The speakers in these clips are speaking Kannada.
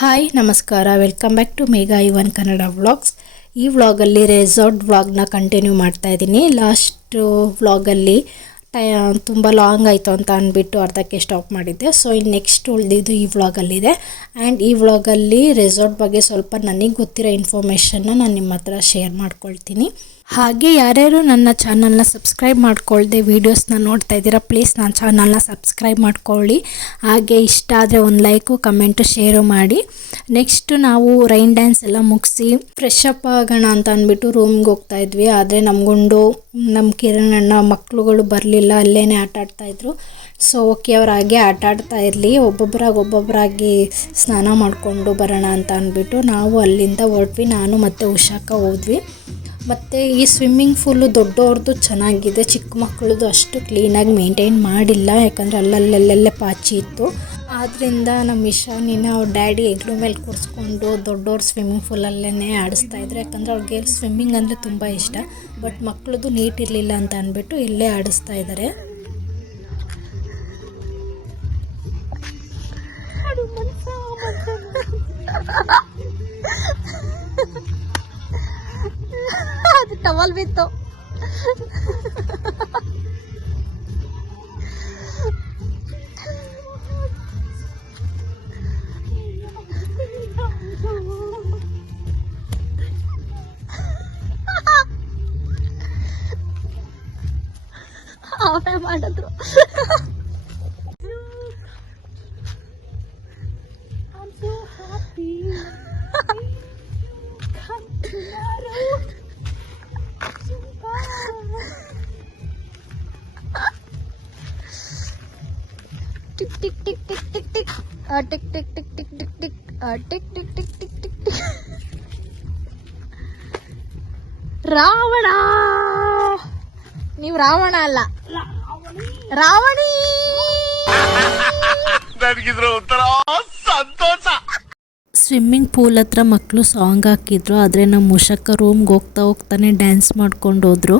ಹಾಯ್ ನಮಸ್ಕಾರ, welcome back to Megha even Kannada vlogs. ಈ ವ್ಲಾಗಲ್ಲಿ ರೆಸಾರ್ಟ್ ವ್ಲಾಗ್ನ ಕಂಟಿನ್ಯೂ ಮಾಡ್ತಾ ಇದ್ದೀನಿ. ಲಾಸ್ಟ್ ವ್ಲಾಗಲ್ಲಿ ತುಂಬ ಲಾಂಗ್ ಆಯಿತು ಅಂತ ಅಂದ್ಬಿಟ್ಟು ಅರ್ಧಕ್ಕೆ ಸ್ಟಾಪ್ ಮಾಡಿದ್ದೆ. ಸೊ ಇನ್ನು ನೆಕ್ಸ್ಟ್ ಉಳಿದಿದ್ದು ಈ ವ್ಲಾಗಲ್ಲಿದೆ. ಆ್ಯಂಡ್ ಈ ವ್ಲಾಗಲ್ಲಿ ರೆಸಾರ್ಟ್ ಬಗ್ಗೆ ಸ್ವಲ್ಪ ನನಗೆ ಗೊತ್ತಿರೋ ಇನ್ಫಾರ್ಮೇಷನ್ನ ನಾನು ನಿಮ್ಮ ಹತ್ರ ಶೇರ್ ಮಾಡ್ಕೊಳ್ತೀನಿ. ಹಾಗೆ ಯಾರ್ಯಾರು ನನ್ನ ಚಾನಲ್ನ ಸಬ್ಸ್ಕ್ರೈಬ್ ಮಾಡ್ಕೊಳ್ದೆ ವೀಡಿಯೋಸ್ನ ನೋಡ್ತಾ ಇದ್ದೀರಾ, ಪ್ಲೀಸ್ ನನ್ನ ಚಾನಲ್ನ ಸಬ್ಸ್ಕ್ರೈಬ್ ಮಾಡ್ಕೊಳ್ಳಿ. ಹಾಗೆ ಇಷ್ಟ ಆದರೆ ಒಂದು ಲೈಕು, ಕಮೆಂಟು, ಶೇರು ಮಾಡಿ. ನೆಕ್ಸ್ಟ್ ನಾವು ರೈನ್ ಡ್ಯಾನ್ಸ್ ಎಲ್ಲ ಮುಗಿಸಿ ಫ್ರೆಶ್ ಅಪ್ ಆಗೋಣ ಅಂತ ಅಂದ್ಬಿಟ್ಟು ರೂಮ್ಗೆ ಹೋಗ್ತಾ ಇದ್ವಿ. ಆದರೆ ನಮ್ಮ ಕಿರಣ್ ಅಣ್ಣ ಮಕ್ಕಳುಗಳು ಬರಲಿಲ್ಲ, ಅಲ್ಲೇ ಆಟ ಆಡ್ತಾಯಿದ್ರು. ಸೊ ಓಕೆ, ಅವ್ರು ಹಾಗೆ ಆಟ ಆಡ್ತಾ ಇರಲಿ, ಒಬ್ಬೊಬ್ಬರಾಗಿ ಸ್ನಾನ ಮಾಡಿಕೊಂಡು ಬರೋಣ ಅಂತ ಅಂದ್ಬಿಟ್ಟು ನಾವು ಅಲ್ಲಿಂದ ಹೊರಟ್ವಿ. ನಾನು ಮತ್ತು ಉಷಾಕ ಹೋದ್ವಿ. ಮತ್ತು ಈ ಸ್ವಿಮ್ಮಿಂಗ್ ಫೂಲು ದೊಡ್ಡವ್ರದ್ದು ಚೆನ್ನಾಗಿದೆ, ಚಿಕ್ಕ ಮಕ್ಕಳದು ಅಷ್ಟು ಕ್ಲೀನಾಗಿ ಮೇಂಟೈನ್ ಮಾಡಿಲ್ಲ. ಯಾಕಂದರೆ ಅಲ್ಲಲ್ಲೇ ಪಾಚಿ ಇತ್ತು. ಆದ್ದರಿಂದ ನಮ್ಮ ಇಶಾನಿನ ಅವ್ರ ಡ್ಯಾಡಿ ಹೆಗ್ಲು ಮೇಲೆ ಕೂರಿಸ್ಕೊಂಡು ದೊಡ್ಡವ್ರ ಸ್ವಿಮ್ಮಿಂಗ್ ಫೂಲಲ್ಲೇ ಆಡಿಸ್ತಾಯಿದ್ರು. ಯಾಕಂದರೆ ಅವ್ರಿಗೆ ಸ್ವಿಮ್ಮಿಂಗ್ ಅಂದರೆ ತುಂಬ ಇಷ್ಟ. ಬಟ್ ಮಕ್ಕಳದು ನೀಟ್ ಇರಲಿಲ್ಲ ಅಂತ ಅಂದ್ಬಿಟ್ಟು ಇಲ್ಲೇ ಆಡಿಸ್ತಾ ಇದ್ದಾರೆ. ಅದು ಟವಲ್ ಬಿತ್ತು. ಅವರೇ ಮಾಡಿದ್ರು. टिक टिक टिक टिक टिक टिक टिक टिक टिक टिक टिक टिक टिक टिक टिक टिक टिक टिक. ರಾವಣ, ನೀವು ರಾವಣ ಅಲ್ಲ, ರಾವಣಿ. ನನಗಿದ್ರ ಒಂಥರ ಸಂತೋಷ. ಸ್ವಿಮ್ಮಿಂಗ್ ಪೂಲ್ ಹತ್ರ ಮಕ್ಕಳು ಸಾಂಗ್ ಹಾಕಿದ್ರು. ಆದರೆ ನಮ್ಮ ಉಷಕ್ಕ ರೂಮ್ಗೆ ಹೋಗ್ತಾನೆ ಡ್ಯಾನ್ಸ್ ಮಾಡ್ಕೊಂಡು ಹೋದ್ರು.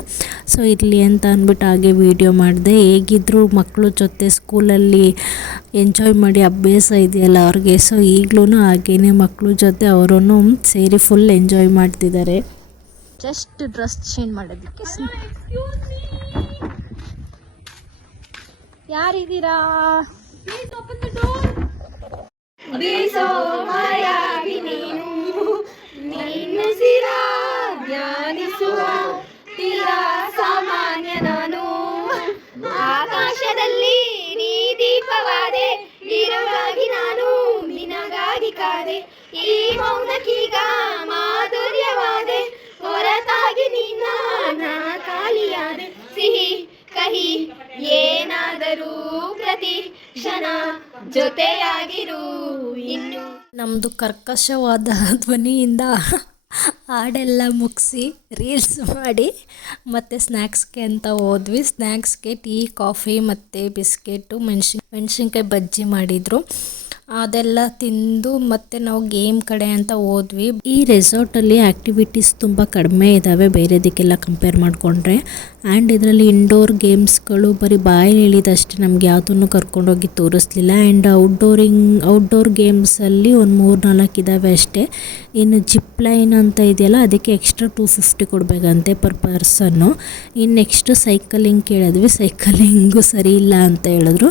ಸೊ ಇರಲಿ ಅಂತ ಅಂದ್ಬಿಟ್ಟು ಹಾಗೆ ವೀಡಿಯೋ ಮಾಡಿದೆ. ಹೇಗಿದ್ರು ಮಕ್ಕಳು ಜೊತೆ ಸ್ಕೂಲಲ್ಲಿ ಎಂಜಾಯ್ ಮಾಡಿ ಅಭ್ಯಾಸ ಇದೆಯಲ್ಲ ಅವ್ರಿಗೆ. ಸೊ ಈಗಲೂ ಹಾಗೇನೆ ಮಕ್ಕಳು ಜೊತೆ ಅವರು ಸೇರಿ ಫುಲ್ ಎಂಜಾಯ್ ಮಾಡ್ತಿದ್ದಾರೆ. ಜಸ್ಟ್ ಡ್ರೆಸ್ ಚೇಂಜ್ ಮಾಡೋದಕ್ಕೆ. ಯಾರಿದ್ದೀರಾ? ಧ್ಯಾನಿಸುವ ತೀರಾ ಸಾಮಾನ್ಯ ನಾನು. ಆಕಾಶದಲ್ಲಿ ನೀ ದೀಪವಾದೆ, ಇರುವಾಗಿ ನಾನು ನಿನಗಾಗಿ ಕಾದೆ. ಈ ಮೌನಕ್ಕೀಗ ಮಾಧುರ್ಯವಾದೆ, ಹೊರತಾಗಿ ನಿನ್ನ ನಾ ಖಾಲಿಯಾದೆ. ಸಿಹಿ ಕಹಿ ಏನಾದರೂ ಪ್ರತಿ ಕ್ಷಣ ಜೊತೆಯಾಗಿರು. ಇನ್ನು ನಮ್ಮದು ಕರ್ಕಶವಾದ ಧ್ವನಿಯಿಂದ ಹಾಡೆಲ್ಲ ಮುಗಿಸಿ ರೀಲ್ಸ್ ಮಾಡಿ ಮತ್ತು ಸ್ನ್ಯಾಕ್ಸ್ಗೆ ಅಂತ ಹೋದ್ವಿ. ಸ್ನ್ಯಾಕ್ಸ್ಗೆ ಟೀ, ಕಾಫಿ ಮತ್ತು ಬಿಸ್ಕೆಟು, ಮೆಣಸಿನ್ಕಾಯಿ ಬಜ್ಜಿ ಮಾಡಿದರು. ಅದೆಲ್ಲ ತಿಂದು ಮತ್ತು ನಾವು ಗೇಮ್ ಕಡೆ ಅಂತ ಹೋದ್ವಿ. ಈ ರೆಸಾರ್ಟಲ್ಲಿ ಆ್ಯಕ್ಟಿವಿಟೀಸ್ ತುಂಬ ಕಡಿಮೆ ಇದ್ದಾವೆ ಬೇರೆದಕ್ಕೆಲ್ಲ ಕಂಪೇರ್ ಮಾಡಿಕೊಂಡ್ರೆ. ಆ್ಯಂಡ್ ಇದರಲ್ಲಿ ಇಂಡೋರ್ ಗೇಮ್ಸ್ಗಳು ಬರೀ ಬಾಯಲ್ಲಿ ಹೇಳಿದಷ್ಟೇ, ನಮ್ಗೆ ಯಾವುದನ್ನು ಕರ್ಕೊಂಡೋಗಿ ತೋರಿಸ್ಲಿಲ್ಲ. ಆ್ಯಂಡ್ ಔಟ್ಡೋರ್ ಗೇಮ್ಸಲ್ಲಿ ಒಂದು 3-4 ಇದ್ದಾವೆ ಅಷ್ಟೇ. ಇನ್ನು ಜಿಪ್ ಲೈನ್ ಅಂತ ಇದೆಯಲ್ಲ, ಅದಕ್ಕೆ ಎಕ್ಸ್ಟ್ರಾ 250 ಕೊಡಬೇಕಂತೆ ಪರ್ ಪರ್ಸನ್ನು. ಇನ್ನು ನೆಕ್ಸ್ಟು ಸೈಕಲಿಂಗ್ ಕೇಳಿದ್ವಿ, ಸೈಕಲಿಂಗು ಸರಿ ಇಲ್ಲ ಅಂತ ಹೇಳಿದ್ರು.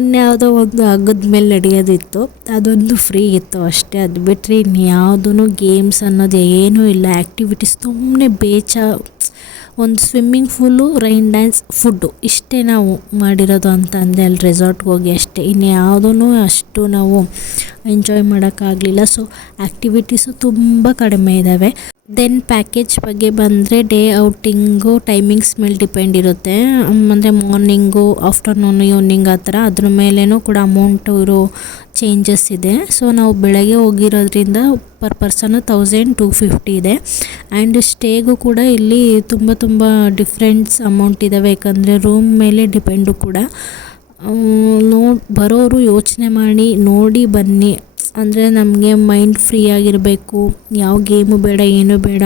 ಇನ್ಯಾವುದೋ ಒಂದು ಹಗ್ಗದ ಮೇಲೆ ನಡೆಯೋದಿತ್ತು, ಅದೊಂದು ಫ್ರೀ ಇತ್ತು ಅಷ್ಟೇ. ಅದು ಬಿಟ್ಟರೆ ಇನ್ಯಾವುದೂ ಗೇಮ್ಸ್ ಅನ್ನೋದು ಏನೂ ಇಲ್ಲ. ಆ್ಯಕ್ಟಿವಿಟೀಸ್ ಸುಮ್ಮನೆ ಒಂದು swimming pool, rain dance, food ಇಷ್ಟೇ ನಾವು ಮಾಡಿರೋದು ಅಂತ ಅಂದೆ ಅಲ್ಲಿ ರೆಸಾರ್ಟ್ಗೆ ಹೋಗಿ ಅಷ್ಟೇ. ಇನ್ಯಾವುದೂ ಅಷ್ಟು ನಾವು ಎಂಜಾಯ್ ಮಾಡೋಕ್ಕಾಗಲಿಲ್ಲ. ಸೊ ಆ್ಯಕ್ಟಿವಿಟೀಸು ತುಂಬ ಕಡಿಮೆ ಇದ್ದಾವೆ. ದೆನ್ ಪ್ಯಾಕೇಜ್ ಬಗ್ಗೆ ಬಂದರೆ ಡೇ ಔಟಿಂಗು ಟೈಮಿಂಗ್ಸ್ ಮೇಲೆ ಡಿಪೆಂಡ್ ಇರುತ್ತೆ. ಅಂದರೆ ಮಾರ್ನಿಂಗು, ಆಫ್ಟರ್ನೂನು, ಈವ್ನಿಂಗ್ ಆ ಥರ ಅದ್ರ ಮೇಲೇನೂ ಕೂಡ ಅಮೌಂಟು ಇರೋ ಚೇಂಜಸ್ ಇದೆ. ಸೊ ನಾವು ಬೆಳಗ್ಗೆ ಹೋಗಿರೋದ್ರಿಂದ ಪರ್ ಪರ್ಸನ್ನು 1250 ಇದೆ. ಆ್ಯಂಡ್ ಸ್ಟೇಗೂ ಕೂಡ ಇಲ್ಲಿ ತುಂಬ ಡಿಫ್ರೆಂಟ್ಸ್ ಅಮೌಂಟ್ ಇದ್ದಾವೆ. ಯಾಕಂದರೆ ರೂಮ್ ಮೇಲೆ ಡಿಪೆಂಡು ಕೂಡ. ಬರೋರು ಯೋಚನೆ ಮಾಡಿ ನೋಡಿ ಬನ್ನಿ. ಅಂದರೆ ನಮಗೆ ಮೈಂಡ್ ಫ್ರೀ ಆಗಿರಬೇಕು, ಯಾವ ಗೇಮು ಬೇಡ, ಏನೂ ಬೇಡ,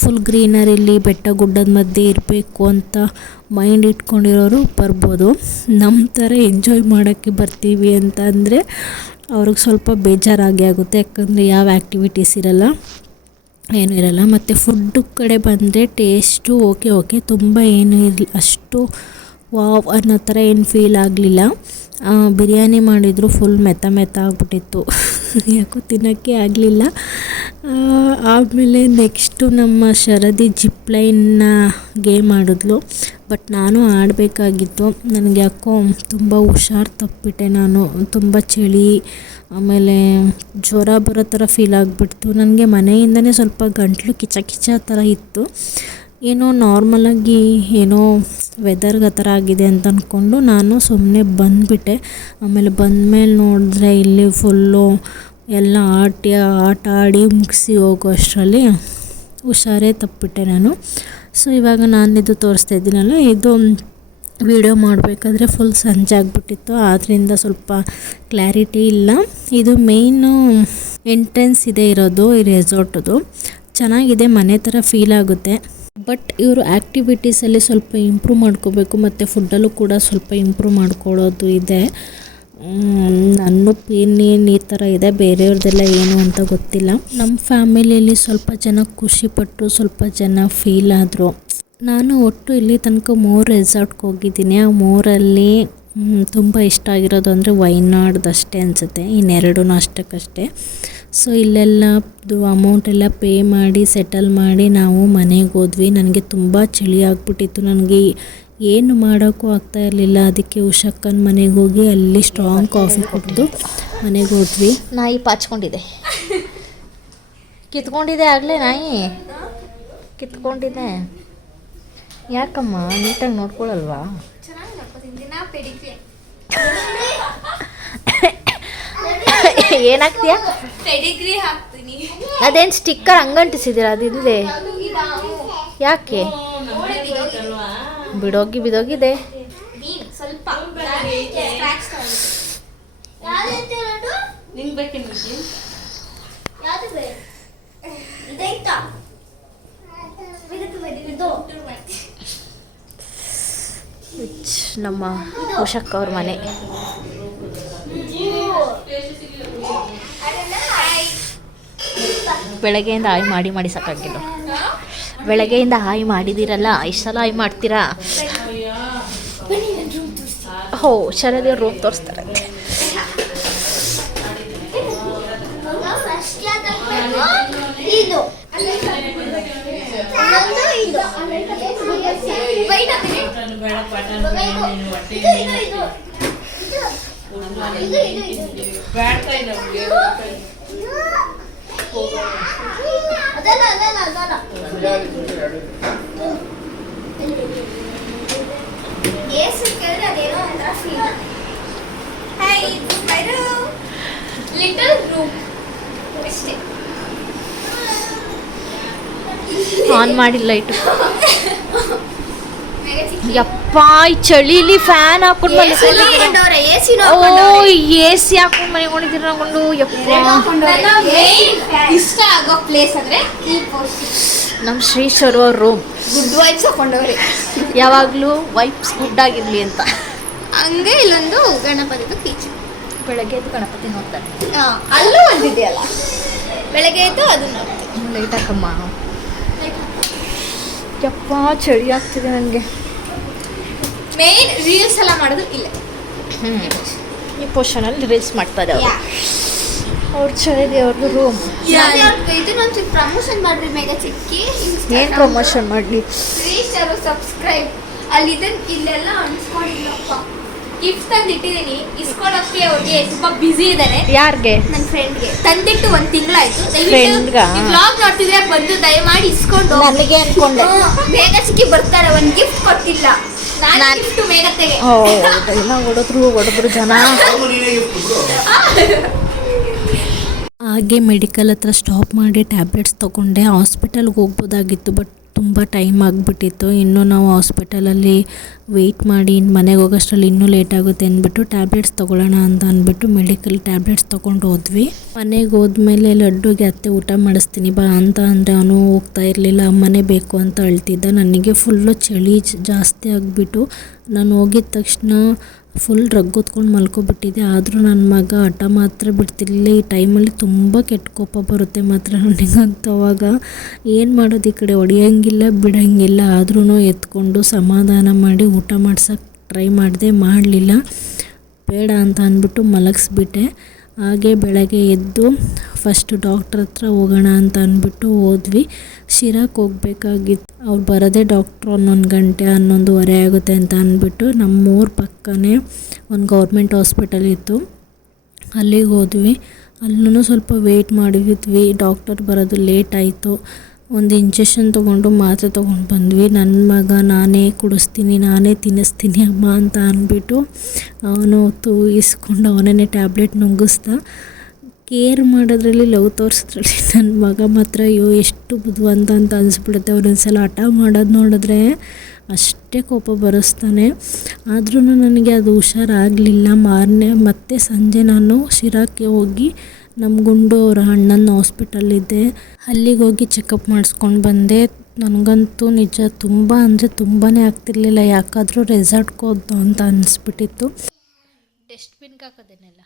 ಫುಲ್ ಗ್ರೀನರಿಲಿ ಬೆಟ್ಟ ಗುಡ್ಡದ ಮಧ್ಯೆ ಇರಬೇಕು ಅಂತ ಮೈಂಡ್ ಇಟ್ಕೊಂಡಿರೋರು ಬರ್ಬೋದು. ನಮ್ಮ ಥರ ಎಂಜಾಯ್ ಮಾಡೋಕ್ಕೆ ಬರ್ತೀವಿ ಅಂತ ಅಂದರೆ ಅವ್ರಿಗೆ ಸ್ವಲ್ಪ ಬೇಜಾರಾಗಿ ಆಗುತ್ತೆ, ಯಾಕಂದರೆ ಯಾವ ಆ್ಯಕ್ಟಿವಿಟೀಸ್ ಇರಲ್ಲ, ಏನೂ ಇರಲ್ಲ. ಮತ್ತು ಫುಡ್ಡು ಕಡೆ ಬಂದರೆ ಟೇಸ್ಟು ಓಕೆ ತುಂಬ ಏನು ಇರಲಿ, ಅಷ್ಟು ವಾವ್ ಅನ್ನೋ ಥರ ಏನು ಫೀಲ್ ಆಗಲಿಲ್ಲ. ಬಿರಿಯಾನಿ ಮಾಡಿದ್ರು ಫುಲ್ ಮೆತ್ತ ಆಗಿಬಿಟ್ಟಿತ್ತು, ಯಾಕೋ ತಿನ್ನೋಕ್ಕೆ ಆಗಲಿಲ್ಲ. ಆಮೇಲೆ ನೆಕ್ಸ್ಟು ನಮ್ಮ ಶರದಿ ಜಿಪ್ಲೈನ್ನ ಗೇಮ್ ಆಡಿದ್ಲು, ಬಟ್ ನಾನು ಆಡಬೇಕಾಗಿತ್ತು. ನನಗೆ ಯಾಕೋ ತುಂಬ ಹುಷಾರು ತಪ್ಪಿಬಿಟ್ಟೆ ನಾನು, ತುಂಬ ಚಳಿ ಆಮೇಲೆ ಜ್ವರ ಬರೋ ಥರ ಫೀಲ್ ಆಗಿಬಿಡ್ತು. ನನಗೆ ಮನೆಯಿಂದನೇ ಸ್ವಲ್ಪ ಗಂಟಲು ಕಿಚ ಥರ ಇತ್ತು. ಏನೋ ನಾರ್ಮಲಾಗಿ ಏನೋ ವೆದರ್ಗೆ ಆ ಥರ ಆಗಿದೆ ಅಂತ ಅಂದ್ಕೊಂಡು ನಾನು ಸುಮ್ಮನೆ ಬಂದುಬಿಟ್ಟೆ. ಆಮೇಲೆ ಬಂದಮೇಲೆ ನೋಡಿದ್ರೆ ಇಲ್ಲಿ ಫುಲ್ಲು ಎಲ್ಲ ಆಟ ಆಡಿ ಮುಗಿಸಿ ಹೋಗೋ ಅಷ್ಟರಲ್ಲಿ ಹುಷಾರೇ ತಪ್ಪಿಬಿಟ್ಟೆ ನಾನು. ಸೊ ಇವಾಗ ನಾನಿದು ತೋರಿಸ್ತಾ ಇದ್ದೀನಲ್ಲ, ಇದು ವಿಡಿಯೋ ಮಾಡಬೇಕಾದ್ರೆ ಫುಲ್ ಸಂಜೆ ಆಗಿಬಿಟ್ಟಿತ್ತು, ಆದ್ದರಿಂದ ಸ್ವಲ್ಪ ಕ್ಲಾರಿಟಿ ಇಲ್ಲ. ಇದು ಮೇಯ್ನು ಎಂಟ್ರೆನ್ಸ್ ಇದೆ ಇರೋದು ಈ ರೆಸಾರ್ಟದು, ಚೆನ್ನಾಗಿದೆ, ಮನೆ ಥರ ಫೀಲ್ ಆಗುತ್ತೆ. ಬಟ್ ಇವರು ಆ್ಯಕ್ಟಿವಿಟೀಸಲ್ಲಿ ಸ್ವಲ್ಪ ಇಂಪ್ರೂವ್ ಮಾಡ್ಕೋಬೇಕು, ಮತ್ತು ಫುಡ್ಡಲ್ಲೂ ಕೂಡ ಸ್ವಲ್ಪ ಇಂಪ್ರೂವ್ ಮಾಡ್ಕೊಳ್ಳೋದು ಇದೆ. ನನ್ನ ಒಪಿನಿಯನ್ ಈ ಥರ ಇದೆ, ಬೇರೆಯವ್ರದ್ದೆಲ್ಲ ಏನು ಅಂತ ಗೊತ್ತಿಲ್ಲ. ನಮ್ಮ ಫ್ಯಾಮಿಲಿಯಲ್ಲಿ ಸ್ವಲ್ಪ ಜನ ಖುಷಿಪಟ್ಟರು, ಸ್ವಲ್ಪ ಜನ ಫೀಲ್ ಆದರು. ನಾನು ಒಟ್ಟು ಇಲ್ಲಿ ತನಕ 3 ರೆಸಾರ್ಟ್ಗೆ ಹೋಗಿದ್ದೀನಿ. ಆ 3ರಲ್ಲಿ ತುಂಬ ಇಷ್ಟ ಆಗಿರೋದು ಅಂದರೆ ವೈನಾಡ್ದಷ್ಟೇ ಅನಿಸುತ್ತೆ, ಇನ್ನೆರಡೂ ಅಷ್ಟಕ್ಕಷ್ಟೇ. ಸೊ ಇಲ್ಲೆಲ್ಲದು ಅಮೌಂಟ್ ಎಲ್ಲ ಪೇ ಮಾಡಿ ಸೆಟಲ್ ಮಾಡಿ ನಾವು ಮನೆಗೆ ಹೋದ್ವಿ. ನನಗೆ ತುಂಬ ಚಳಿ ಆಗಿಬಿಟ್ಟಿತ್ತು, ನನಗೆ ಏನು ಮಾಡೋಕ್ಕೂ ಆಗ್ತಾ ಇರಲಿಲ್ಲ. ಅದಕ್ಕೆ ಉಷಕ್ಕನ ಮನೆಗೆ ಹೋಗಿ ಅಲ್ಲಿ ಸ್ಟ್ರಾಂಗ್ ಕಾಫಿ ಕುಡಿದು ಮನೆಗೆ ಹೋದ್ವಿ. ನಾಯಿ ಪಾಚ್ಕೊಂಡಿದೆ, ಕಿತ್ಕೊಂಡಿದೆ ಆಗಲೇ ನಾಯಿ ಕಿತ್ಕೊಂಡಿದೆ. ಯಾಕಮ್ಮ ನೀಟಾಗಿ ನೋಡ್ಕೊಳ್ಳಲ್ವಾ? ಏನಾಗ್ತೀಯಾ? ಅದೇನು ಸ್ಟಿಕ್ಕರ್ ಹಂಗಂಟಿಸಿದ್ದೀರ? ಅದಿದೆ ಯಾಕೆ? ಬಿದೋಗಿದೆ. ನಮ್ಮ ಉಷಕ್ಕ ಅವ್ರ ಮನೆ. ಬೆಳಗ್ಗೆಯಿಂದ ಹಾಯ್ ಮಾಡಿ ಸಾಕಾಗಿಲ್ಲ. ಬೆಳಗ್ಗೆಯಿಂದ ಹಾಯ್ ಮಾಡಿದಿರಲ್ಲ, ಇಷ್ಟೆಲ್ಲ ಹಾಯ್ ಮಾಡ್ತೀರಾ? ಹೋ, ಶರದಿಯವ್ರ ರೂಮ್ ತೋರಿಸ್ತಾರೆ. ಆನ್ ಮಾಡಿಲ್ಲ ಲೈಟು. ಯಪ್ಪ, ಈ ಚಳಿಲಿ ಫ್ಯಾನ್ ಹಾಕೊಂಡು ಎ ಸಿ ಹಾಕೊಂಡು ಮನೆಗೊಂಡಿದ್ದೀರ ನಾಕೊಂಡು. ಯಪ್ಪ, ಇಷ್ಟ ಆಗೋ ಪ್ಲೇಸ್ ಅಂದ್ರೆ ನಮ್ಮ Shri Sharva room good vibes ಹಾಕೊಂಡವ್ರೆ, ಯಾವಾಗಲೂ ವೈಬ್ಸ್ ಗುಡ್ ಆಗಿರಲಿ ಅಂತ. ಹಂಗೆ ಇಲ್ಲೊಂದು ಗಣಪತಿದು ಪೀಚ್. ಬೆಳಗ್ಗೆ ಎದ್ದು ಗಣಪತಿ ನೋಡ್ತಾರೆ. ಅಲ್ಲೂ ಒಂದಿದೆಯಲ್ಲ, ಬೆಳಗ್ಗೆ ಎದ್ದು ಅದನ್ನ ಲೈಟ್ ಹಾಕಮ್ಮ. ಯಪ್ಪ, ಚಳಿ ಆಗ್ತಿದೆ ನನಗೆ. ಮೇನ್ ರೀಲ್ಸ್ ಎಲ್ಲ ಮಾಡೋದು ಇಲ್ಲ. ಈ ಪೋರ್ಷನಲ್ಲಿ ರೀಲ್ಸ್ ಮಾಡ್ತಾರೆ ಅವರು. ಅವ್ರ ಚಳಿ ಅವ್ರದ್ದು ರೂಮ್. ಇದನ್ನೊಂದು ಪ್ರಮೋಷನ್ ಮಾಡ್ರಿ ಮೇಘ ಚಿಕ್ಕಿ. ಏನು ಪ್ರಮೋಷನ್ ಮಾಡಲಿ? ಸಬ್ಸ್ಕ್ರೈಬ್ ಅಲ್ಲಿ ಇಲ್ಲೆಲ್ಲ ಅನ್ಸ್ಕೊಂಡಿಲ್ಲಪ್ಪ. ಗಿಫ್ಟ್ ತಂದಿಟ್ಟಿದ್ದೀನಿ, ಇಸ್ಕೊಳಕ್ಕೆ ಅವ್ರಿಗೆ ತುಂಬಾ ಬಿಸಿ ಇದ್ದಾರೆ. ಯಾರಿಗೆ? ನನ್ನ ಫ್ರೆಂಡ್ಗೆ ತಂದಿಟ್ಟು 1 ತಿಂಗಳಾಯ್ತು. ಫ್ರೆಂಡ್ಗ ವ್ಲಾಗ್ ನೋಡ್ತಿದ್ರೆ ಬಂದು ದಯಮಾಡಿ ಇಸ್ಕೊಂಡು. ನನಗೆ ಅನ್ಕೊಂಡೆ ಮೇಘ ಚಿಕ್ಕಿ ಬರ್ತಾರೆ, ಒಂದು ಗಿಫ್ಟ್ ಕೊಟ್ಟಿಲ್ಲ. ನಾನು ಗಿಫ್ಟ್ ಮೇಘತೆಗೆ. ಎಲ್ಲ ಹೊಡೆದ್ರು ಜನ. ಹಾಗೆ ಮೆಡಿಕಲ್ ಹತ್ರ ಸ್ಟಾಪ್ ಮಾಡಿ ಟ್ಯಾಬ್ಲೆಟ್ಸ್ ತೊಗೊಂಡೆ. ಹಾಸ್ಪಿಟಲ್ಗೆ ಹೋಗ್ಬೋದಾಗಿತ್ತು, ಬಟ್ ತುಂಬ ಟೈಮ್ ಆಗಿಬಿಟ್ಟಿತ್ತು. ಇನ್ನೂ ನಾವು ಹಾಸ್ಪಿಟಲಲ್ಲಿ ವೆಯ್ಟ್ ಮಾಡಿ ಮನೆಗೆ ಹೋಗೋಷ್ಟರಲ್ಲಿ ಇನ್ನೂ ಲೇಟ್ ಆಗುತ್ತೆ ಅಂದ್ಬಿಟ್ಟು ಟ್ಯಾಬ್ಲೆಟ್ಸ್ ತೊಗೊಳ್ಳೋಣ ಅಂತ ಅಂದ್ಬಿಟ್ಟು ಮೆಡಿಕಲ್ ಟ್ಯಾಬ್ಲೆಟ್ಸ್ ತೊಗೊಂಡು ಹೋದ್ವಿ. ಮನೆಗೆ ಹೋದ್ಮೇಲೆ ಲಡ್ಡುಗೆ ಅತ್ತೆ ಊಟ ಮಾಡಿಸ್ತೀನಿ ಬಾ ಅಂತ ಅಂದರೆ ಅವನು ಹೋಗ್ತಾ ಇರಲಿಲ್ಲ, ಅಮ್ಮನೇ ಬೇಕು ಅಂತ ಅಳ್ತಿದ್ದ. ನನಗೆ ಫುಲ್ಲು ಚಳಿ ಜಾಸ್ತಿ ಆಗಿಬಿಟ್ಟು ನಾನು ಹೋಗಿದ ತಕ್ಷಣ ಫುಲ್ ರಗ್ ಹೊತ್ಕೊಂಡು ಮಲ್ಕೊಬಿಟ್ಟಿದ್ದೆ. ಆದರೂ ನನ್ನ ಮಗ ಹಠ ಮಾತ್ರ ಬಿಡ್ತಿರ್ಲಿಲ್ಲ. ಈ ಟೈಮಲ್ಲಿ ತುಂಬ ಕೆಟ್ಟ ಕೋಪ ಬರುತ್ತೆ ಮಾತ್ರ ನನಗಂತೂ. ಅವಾಗ ಏನು ಮಾಡೋದು, ಈ ಕಡೆ ಹೊಡೆಯೋಂಗಿಲ್ಲ ಬಿಡೋಂಗಿಲ್ಲ. ಆದ್ರೂ ಎತ್ಕೊಂಡು ಸಮಾಧಾನ ಮಾಡಿ ಊಟ ಮಾಡ್ಸೋಕ್ಕೆ ಟ್ರೈ ಮಾಡಿದೆ, ಮಾಡಲಿಲ್ಲ. ಬೇಡ ಅಂತ ಅಂದ್ಬಿಟ್ಟು ಮಲಗಿಸ್ಬಿಟ್ಟೆ. ಹಾಗೆ ಬೆಳಗ್ಗೆ ಎದ್ದು ಫಸ್ಟು ಡಾಕ್ಟ್ರ್ ಹತ್ರ ಹೋಗೋಣ ಅಂತ ಅಂದ್ಬಿಟ್ಟು ಹೋದ್ವಿ. ಶಿರಾಕ್ಕೆ ಹೋಗ್ಬೇಕಾಗಿತ್ತು. ಅವ್ರು ಬರೋದೇ ಡಾಕ್ಟ್ರು 11 ಗಂಟೆ 11:15 ಆಗುತ್ತೆ ಅಂತ ಅಂದ್ಬಿಟ್ಟು ನಮ್ಮೂರ ಪಕ್ಕನೇ ಒಂದು ಗೌರ್ಮೆಂಟ್ ಹಾಸ್ಪಿಟಲ್ ಇತ್ತು, ಅಲ್ಲಿಗೆ ಹೋದ್ವಿ. ಅಲ್ಲೂ ಸ್ವಲ್ಪ ವೆಯ್ಟ್ ಮಾಡಿದ್ವಿ. ಡಾಕ್ಟರ್ ಬರೋದು ಲೇಟ್ ಆಯಿತು. ಒಂದು ಇಂಜೆಕ್ಷನ್ ತೊಗೊಂಡು ಮಾತ್ರೆ ತೊಗೊಂಡು ಬಂದ್ವಿ. ನನ್ನ ಮಗ ನಾನೇ ಕುಡಿಸ್ತೀನಿ, ನಾನೇ ತಿನ್ನಿಸ್ತೀನಿ ಅಮ್ಮ ಅಂತ ಅಂದ್ಬಿಟ್ಟು ಅವನು ಇಸ್ಕೊಂಡು ಅವನೇ ಟ್ಯಾಬ್ಲೆಟ್ ನುಂಗಿಸ್ದ. ಕೇರ್ ಮಾಡೋದ್ರಲ್ಲಿ, ಲವ್ ತೋರಿಸೋದ್ರಲ್ಲಿ ನನ್ನ ಮಗ ಮಾತ್ರ ಅಯ್ಯೋ ಎಷ್ಟು ಬುದ್ಧಿವಂತ ಅಂತ ಅನಿಸ್ಬಿಡುತ್ತೆ. ಒಂದೊಂದ್ಸಲ ಹಠ ಮಾಡೋದು ನೋಡಿದ್ರೆ ಅಷ್ಟೇ ಕೋಪ ಬರೆಸ್ತಾನೆ. ಆದ್ರೂ ನನಗೆ ಅದು ಹುಷಾರಾಗಲಿಲ್ಲ. ಮತ್ತೆ ಸಂಜೆ ನಾನು ಶಿರಾಕ್ಕೆ ಹೋಗಿ ನಮ್ಮ ಗುಂಡು ಅವರ ಅಣ್ಣನ ಹಾಸ್ಪಿಟಲ್ಲಿದ್ದೆ, ಅಲ್ಲಿಗೆ ಹೋಗಿ ಚೆಕಪ್ ಮಾಡಿಸ್ಕೊಂಡು ಬಂದೆ. ನನಗಂತೂ ನಿಜ ತುಂಬ ಅಂದರೆ ತುಂಬಾ ಆಗ್ತಿರ್ಲಿಲ್ಲ. ಯಾಕಾದರೂ ರೆಸಾರ್ಟ್ಗೆ ಹೋದ್ದು ಅಂತ ಅನಿಸ್ಬಿಟ್ಟಿತ್ತು. ಡಸ್ಟ್ಬಿನ್ಗೆ ಹಾಕೋದೇನೆಲ್ಲ